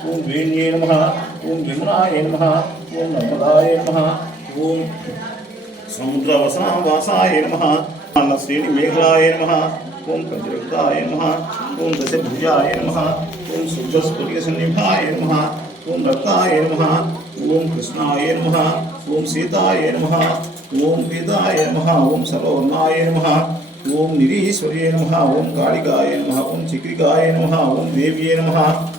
ओम वीण्ये नम ओम विमलाय नम ओम नर्मदाय नम ओम समुद्रवसना नमः नम अन्नश्रेणी मेघलाय नम ओम प्रज्वलिताय नम ओम दशभुजाय नम ओम सूर्यस्फुटिकसन्निभाय नम ओम रक्ताय नम ओम कृष्णाय नम ओम सीताय नम ओम वेदाय नम ओम सर्ववर्णाय नम ओम निरीश्वर्य नम ओम कालिकाय नम ओम चिक्रिकाय नम ओम देव्ये नम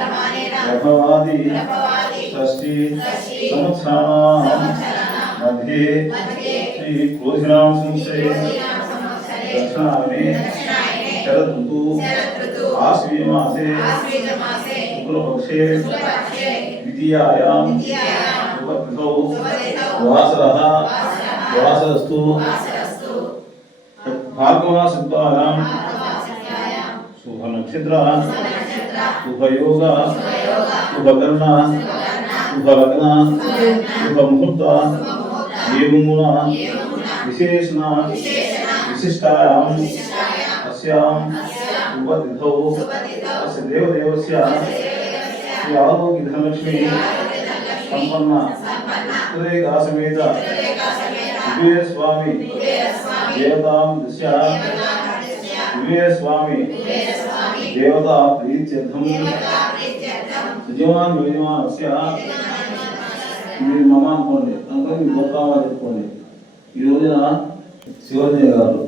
प्रभवादि षष्टि संवत्सराणां मध्ये मध्ये। श्री क्रोधिनाम संवत्सरे दक्षिणायने। शरदृतु आश्वी मासे आश्विजमासे शुक्लपक्षे। द्वितीयायां शुभतिथौ। वासरः। वासरः। वासरस्तु। शुभनक्षत्र शुभयोग। शुभलग्न शुभमुहूर्त एवमुना एवमुना विशेषण विशेषण विशिष्टायां विशिष्टायां अस्यां अस्यां शुभतिथौ शुभतिथौ अस्य देवदेवस्य श्री आलोकिधनलक्ष्मी सम्पन्न सम्पन्न हृदयकासमेत యజమాని యజమాని వస్యా మీరు మమ అనుకోండి అనుకో మీ గొప్ప చెప్పుకోండి. ఈ రోజున శివజయ గారు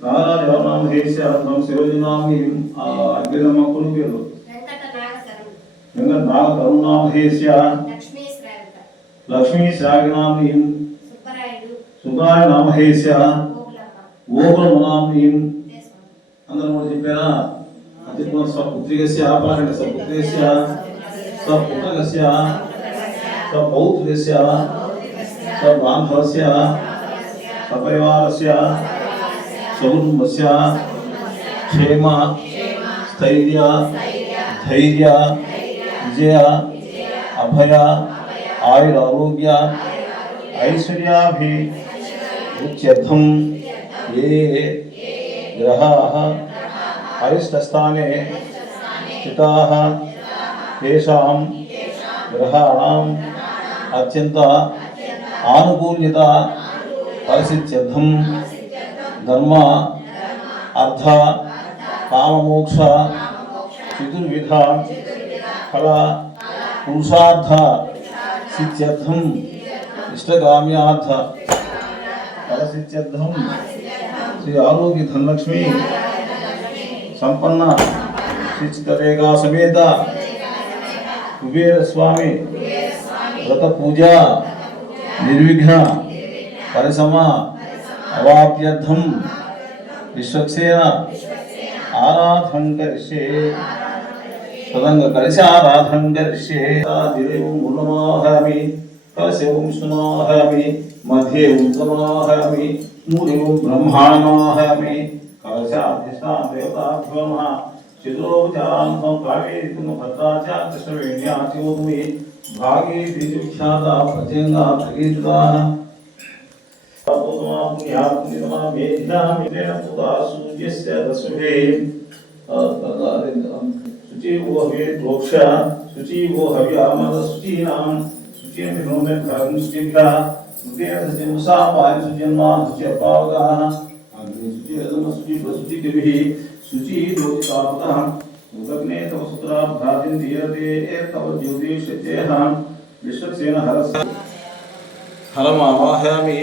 రారా యోనాం దేశార్థం శివజనామి అభ్యుదమ పేరు? వెంకట నాగ లక్ష్మీ శ్రాగనామి సుబ్బాయ నామ దేశ్య ఓకుల మనామి అందరం కూడా చెప్పారా? पितृ स्वपुत्रिकस्य पारण स्वपुत्रिकस्य स्वपुत्रकस्य स्वपौत्रस्य स्वबान्धवस्य स्वपरिवारस्य स्वकुटुम्बस्य क्षेम, स्थैर्य, धैर्य, विजय, अभय आयुरारोग्य ऐश्वर्याभि उच्यर्थम ये ग्रहाः अरिष्टस्थाने स्थिताः। तेषां अत्यन्त आनुकूल्यता परिसिद्ध्यर्थं धर्म, अर्थ, काममोक्ष, चतुर्विध, फल, पुरुषार्थ सिद्ध्यर्थम इष्टकाम्यार्थ फल सिद्ध्यर्थम श्री आरोग्य धनलक्ष्मी संपन्न। करेगा समेत। कुबेर स्वामी। व्रत पूजा निर्विघ्न। परिसम। अवाप्यर्थम। विश्वक्सेन। आराधन करिष्ये तदंग करिष्ये आराधन करिष्ये दिरेवं गुणमाहमि कलशेवं सुनाहमि मध्ये उत्तमाहमि मूलिवं ब्रह्माणाहमि అవశాధిష్ఠా దేవతాభ్యో నమ శిథిలోపచారాంతం కావేరితున్న భద్రాచా కృష్ణవేణ్యా శివోతుమి భాగే దిజుఖ్యాత ప్రచేందా ప్రగీతుదా సూర్యస్య దశమే శుచీవో హే ద్రోక్ష శుచీవో హవ్యామద శుచీనాం శుచీమి నోమే కర్మ శుచింగా హృదయ శుచింసా పారిశుచన్వా శుచి అపావగాహన शुचि रदम शुचि प्रसुचि शुचि दोषितापतः उदग्ने तव सुत्रा भ्रातिं धीरते तव ज्योतिषचेह विश्वक्सेन हरस्य हरमावाहयामि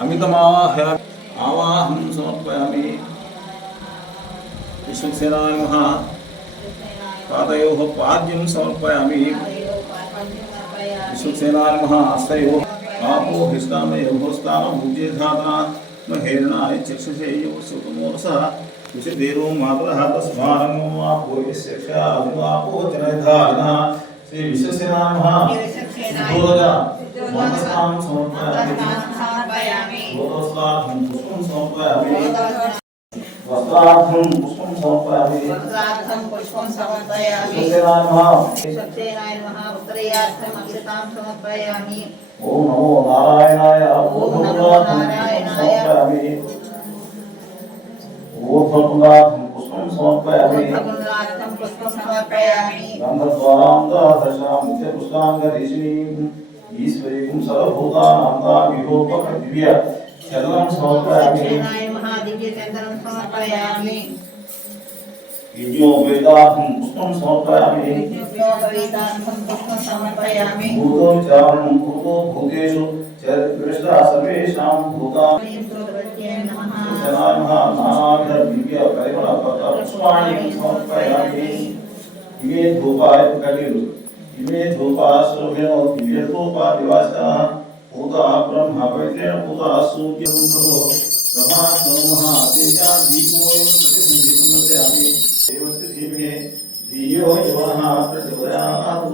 अमितमावाहयामि आवाहं समर्पयामि। विश्वक्सेनाय नमः। पादयोः पाद्यं समर्पयामि। विश्वक्सेनाय नमः। हस्तयोः आपो हृष्टामयोः स्थानं भुजे चक्षुषेयो योः सुतमोरसः मातरः तस्मानमो आपो यस्य क्षादिवापो जनयधारिणः श्री विश्वसेनामः सिद्धोदय मनस्तां समर्पयामि समर्पयामि पुष्पं समर्पयामि वस्त्रार्थं पुष्पं समर्पयामि। वस्त्रार्थं पुष्पं समर्पयामि। विश्वसेनामः सत्यनाय नमः उत्तरीयार्थम् अक्षतां समर्पयामि। ओम नमो नारायणाय ओम नमो नारायणाय। समर्पयामि। ऊर्ध्वपुण्डार्थं पुष्पं समर्पयामि। ऊर्ध्वपुण्डार्थं पुष्पं समर्पयामि। गन्धद्वारान्तादशां नित्यपुष्टाङ्गरीशिनीं ईश्वरीं सर्वभूतानां विभोपक दिव्य चरणं समर्पयामि नमः समर्पयामि यज्ञोपवेदार्थं पुष्पं समर्पयामि योगवेदार्थं पुष्पं समर्पयामि भूतोच्चारणं भूतो भूतेषु चरित्रष्टा सर्वेषां भूतानि जनाः दिव्य समर्पयामि इमे धूपाय कलिरु इमे धूपा शोभनो दिव्य धूपा दिवासः भूता ब्रह्म वैद्रेण भूता सूर्यं प्रभो। ब्रह्मा तेजा दीपो दीपोयं प्रतिसंधितमस्यामि देवस्य धीमहि धियो यो नः प्रचोदयात्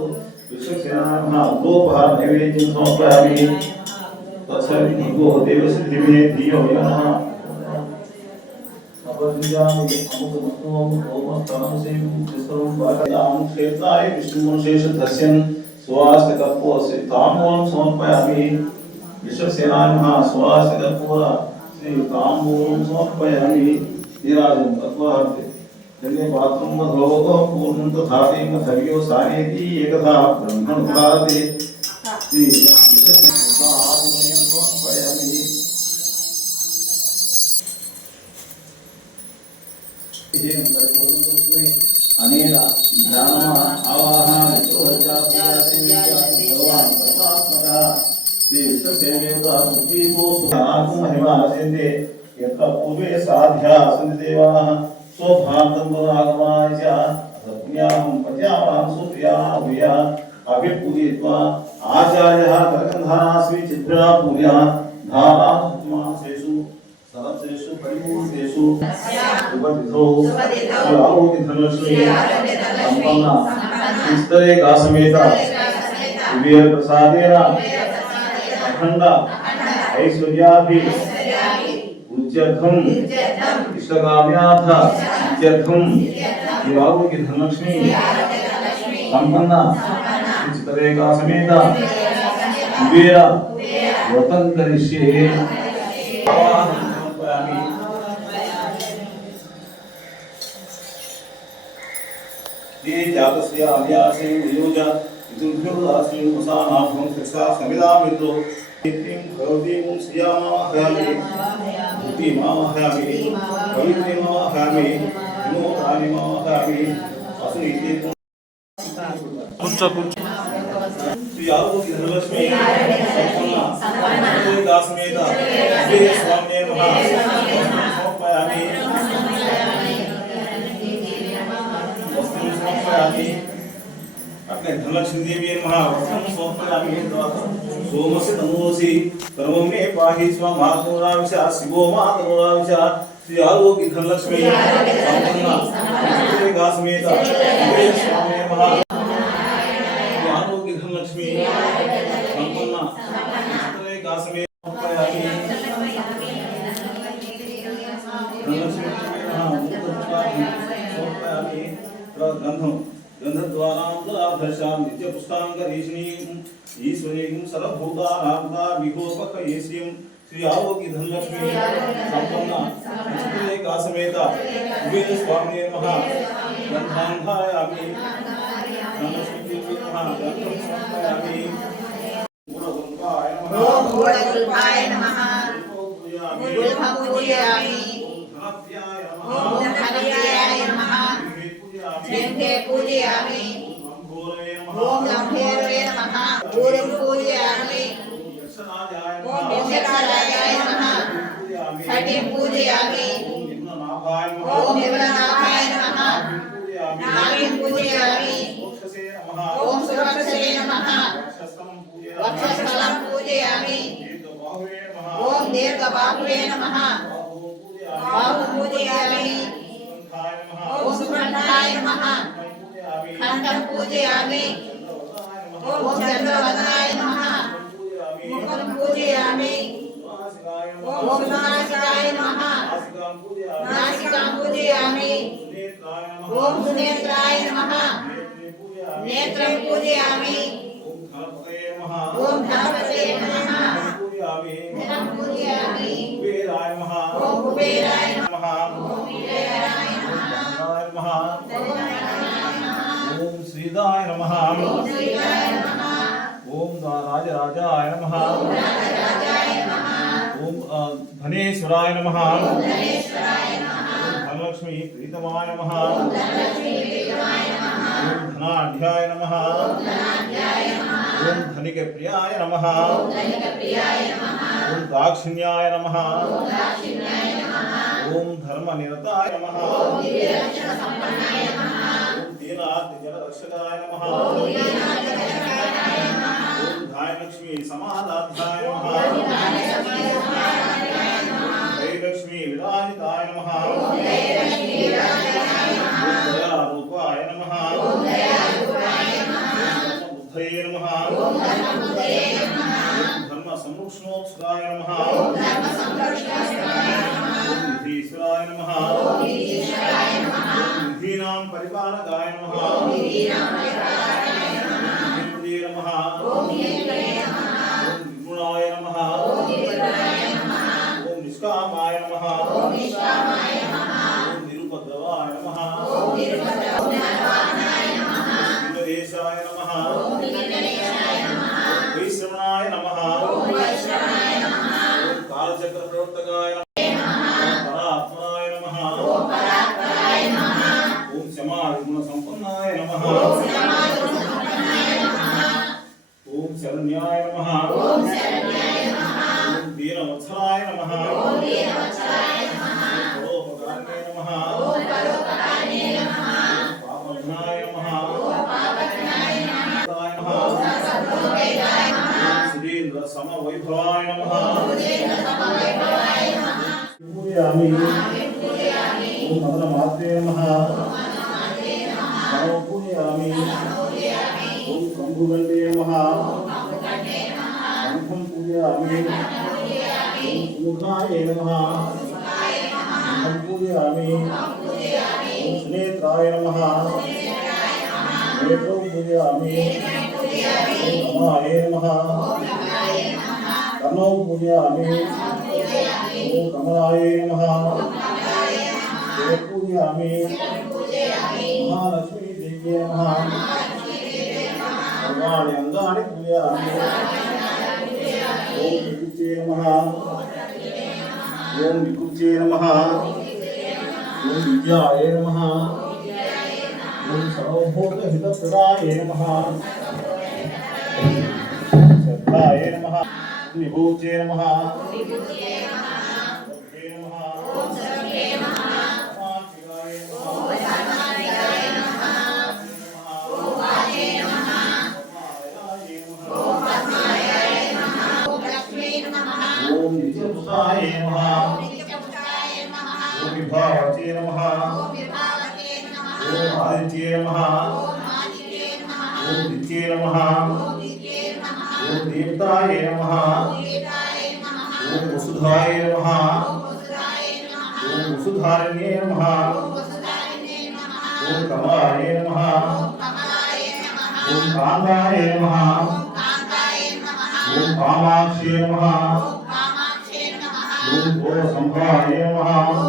विश्वसेनाः लोपः नैवेद्यं समर्पयामि तत्सर्वो देवस्य धीमहि धियो यो नः अवधिजामि अमुकमस्तोम ओमस्तनं सेवं त्रिसर्वं वारयां क्षेत्राय विष्णुमनुशेषधस्यन् सुवासितकर्पूरस्य ताम्बूलं समर्पयामि विश्वसेनानः श्री ताम्बूलं समर्पयामि विराजं तत्त्वार्थे जने पात्रं मधोगो पूर्णं तथाते मधव्यो सानेति एकथा ब्रह्मण भारते श्री अनेन ध्यानम् सुखागमहिमानसेन्दे यत्र पूर्वे साध्या सन्ति देवाः स्वभान्तं वदागमाय च पुण्याहं पद्यामां सुप्रियाः भूयः, अभिपूजयित्वा आचार्यः करकन्धानास्मि चित्रा पूर्यः श्री आरोग्यधनलक्ष्मी सम्पन्ना सम्पन्ना पुस्तरे कासमेत दिव्य प्रसादेन अखंड ऐश्वर्याभि उच्यर्थम इष्टकाम्याथ इत्यर्थम दिवालोकी धनलक्ष्मी संपन्न चित्तरे कासमेत दिव्य व्रतं करिष्ये ये जातस्य अभ्यासे वियोज। विदुभ्यो दास्यं मुसानाभं शिक्षा समिदामितो नित्यं भगवती मुं श्रियामाहयामि भूतिमाहयामि। पवित्रिमाहयामि। विनोदानिमाहयामि असुनीति श्री आरोग्य धनलक्ष्मी संपन्ना दासमेत श्री स्वामी नमः। समर्पयामि। अग्ने धनलक्ष्मी देवी नमः। वस्त्रं समर्पयामि सोमस्य तनोसि सर्वं मे पाहि स्वमातुराविश शिवो मातुराविश श्री आरोग्य धनलक्ष्मी श्री श्री आरोग्य धनलक्ष्मी समर्पयामि धनलक्ष्मी समर्पयामि गन्धं गन्धद्वारां नित्यपुष्टाङ्गरीषिणीं ईश्वरीं सर्वभूतानां विभोपकयेष्यं श्री धनलक्ष्मी सम्पन्ना कासमेत कुबेर स्वामिने नमः गन्धान्धायामि धनलक्ष्मी नमः। गन्धं समर्पयामि गुणगुम्बाय नमः। ॐ नमः पूजयामि गुल्फपूजयामि धनाध्याय ॐ नमः धनव्याय नमः पूजयामि। ॐ नमः नमः। ऊरुं पूजयामि। ॐ नमः नमः। पूजयामि पूजयामि। ॐ निम्ननाभाय नमः। ॐ नाभिं पूजयामि। ॐ सुरक्षसे नमः। वक्षस्थलं पूजयामि। ॐ दीर्घबाहुवे नमः। बाहुं पूजयामि। बाहुं पूजयामि नमः। खण्डं पूजयामि ॐ चन्द्रवदनाय नमः। मुखं पूजयामि ॐ नासिकाय नमः। नासिकां पूजयामि ॐ सुनेत्राय नमः। नेत्रं पूजयामि ॐ गणपतये नमः। श्रीदाय नमः। नमः राजराजाय नमः। अ, धनेश्वराय नमः। धनलक्ष्मी प्रीतमाय नमः। ॐ धनाढ्याय नमः। धनाढ्याय नमः ॐ धनिकप्रियाय नमः। नमः दाक्षिण्याय नमः। ॐ धर्मनिरताय नमः। ॐ दिव्यरक्षणसम्पन्नाय नमः ॐ दीनार्तिजनरक्षकाय नमः ॐ दीनार्तिजनकाय ॐ नमः नमो पूजयामि। ॐ शम्भुगण्डे नमः कण्ठं पूजयामि। ॐ सुमुखाय नमः। कण्ठं पूजयामि। ॐ सुनेत्राय नमः। नेत्रं पूजयामि। पूजयामि नमः। कर्णौ पूजयामि। ॐ कमलाय नमः। शिरे पूजयामि पूजयामि महालक्ष्मी देव्ये नमः सर्वाणि अङ्गानि पूजयामि ॐ विकुचे नमः ॐ विकुचे नमः ॐ विद्याय नमः ॐ सर्वभूतहितप्रदाय नमः श्रद्धाय आदित्ये नमः। ॐ नित्ये नमः। ॐ देवताय नमः। ॐ वसुधाय नमः। ॐ वसुधारण्ये नमः। ॐ वसुधारिणे नमः। ॐ कान्ताय नमः। ॐ कामाक्षे नमः। ॐ कामाक्षे नमः। ॐ घोरसम्भाय नमः।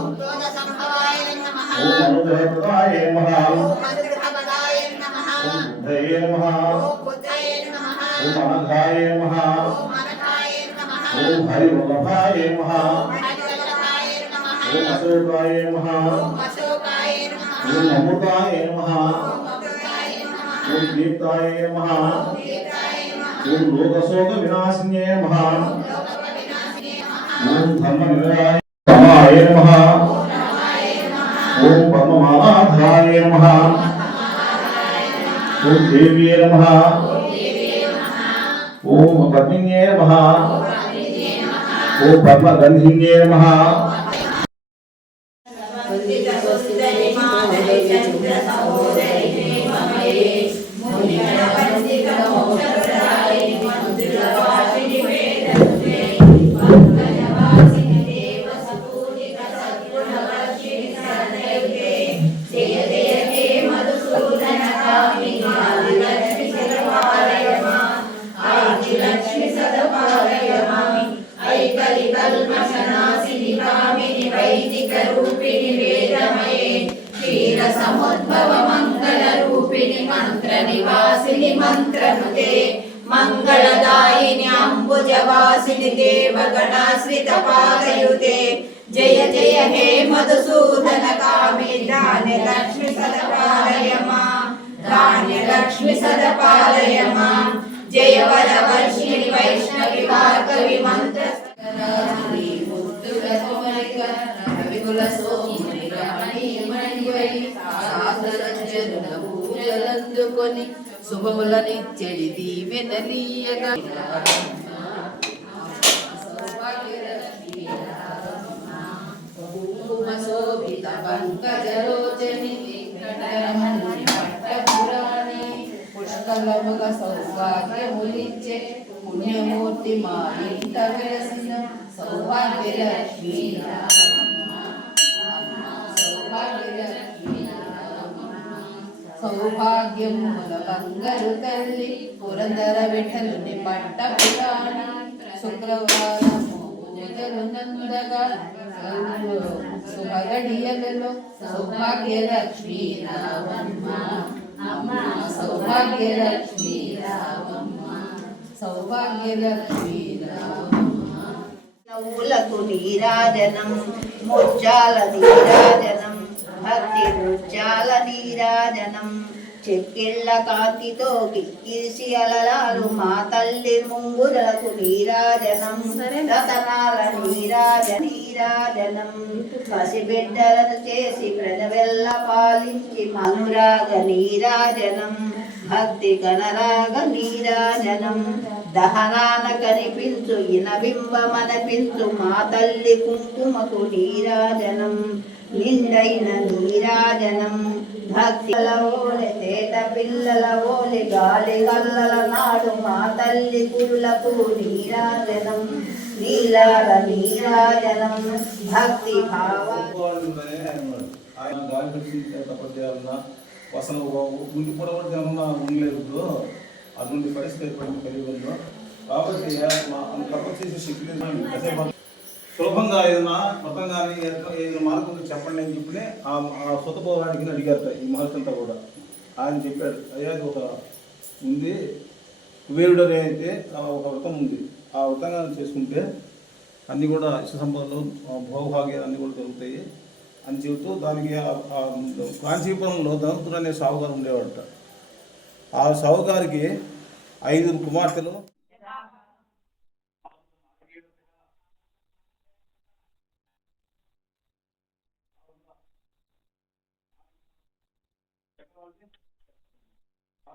बुद्धये नमः। ॐ बुद्धये नमः। ॐ अनघाय नमः। ॐ मनकाय नमः। ॐ हरिवल्लभाय नमः। ॐ हरिवल्लभाय नमः। ॐ अशोकाय नमः। ॐ अशोकाय नमः। ॐ अमृताय नमः। ॐ मधुराय नमः। ॐ दीप्ताय नमः। ॐ वेदाय नमः नमः। ॐ लोकविनाशिने नमः। ॐ धर्मनिलयाय रमाय नमः। नमः ॐ पद्ममालाधराय नमः। ॐ देव्ये नमः। ॐ देवे नमः ॐ पद्मिन्ये नमः ॐ रात्रिजे नमः వైదిక రూపిణి వేదమయే. క్షీర సముద్భవ మంగళ రూపిణి మంత్ర నివాసిని మంత్రముదే మంగళదాయిని అంబుజవాసిని దేవగణాశ్రిత పాదయుతే. జయ జయ హే మధుసూదన కామి. ధాన్య సదపాలయమా. ధాన్య సదపాలయమా. జయ వర వర్షిణి వైష్ణవి భార్గవి మంత్ర యుగ సోముని రమణీమణివై సాధన పూజలందుకొని శుభముల నిచ్చడి దీవెనలీయగా పుణ్యమూర్తి మా ఇంట సౌభాగ్యలక్ష్మీ సౌభాగ్యముల బంగారు తల్లి పురందర విఠలుని పట్ట పురాణి శుక్రవారము పూజలు నందగా శుభగడియలలో రావమ్మ అమ్మ సౌభాగ్యలక్ష్మీ రావమ్మ సౌభాగ్యలక్ష్మీ రావమ్మ నవ్వులకు నీరాజనం ముజ్జాల నీరాజనం భక్తి ముజ్జాల నీరాజనం చెక్కిళ్ళ కాంతితో కిక్కిరిసి అలలాలు మా తల్లి ముంగులకు నీరాజనం. రతనాల నీరాజ నీరాజనం. పసిబిడ్డలను చేసి ప్రజవెల్ల పాలించి మనురాగ నీరాజనం. భక్తి గణరాగ నీరాజనం. దహనాన కనిపించు ఇనబింబమనపించు మా తల్లి కుంకుమకు నీరాజనం. నిండైన నీరాజనం భక్తి ఓలె తేట పిల్లల ఓలె గాలి గల్లల నాడు మా తల్లి కురులకు నీరాజనం నీలాల నీరాజనం భక్తి భావ పొడవడి జనంగా ఉండలేదు ఇప్పుడు అటువంటి పరిస్థితి ఏర్పడింది కలియుగంలో కాబట్టి మా చేసే శక్తి సులభంగా ఏదైనా మొత్తంగా ఏదైనా మార్గం చెప్పండి అని చెప్పి ఆ ఆ సుతపోవాడికి అడిగారట ఈ మహర్షంతా కూడా. ఆయన చెప్పాడు అయ్యా ఇది ఒక ఉంది. కుబేరుడు అనే అయితే ఆ ఒక వ్రతం ఉంది. ఆ వ్రతంగా చేసుకుంటే అన్నీ కూడా ఇష్ట సంపదలు భోగభాగ్యాలు అన్నీ కూడా దొరుకుతాయి అని చెబుతూ దానికి కాంచీపురంలో ధనుతుడు అనే సావుగారు ఉండేవాడట. ఆ సావుగారికి ఐదుగురు కుమార్తెలు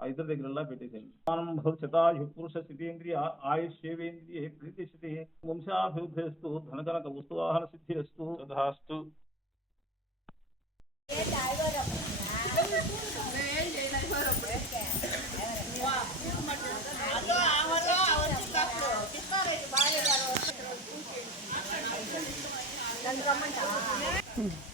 ఆ ఇద్దరి దగ్గరల్లా పెట్టేసేయండి భవిష్యతాయు పురుష స్థితేంద్రియ ఆయుష్యేవేంద్రియ ప్రీతిశతి వంశాభివృద్ధిస్తు ధనకనక వస్తువాహన సిద్ధిరస్తు. తథాస్తు కావాలంటే పో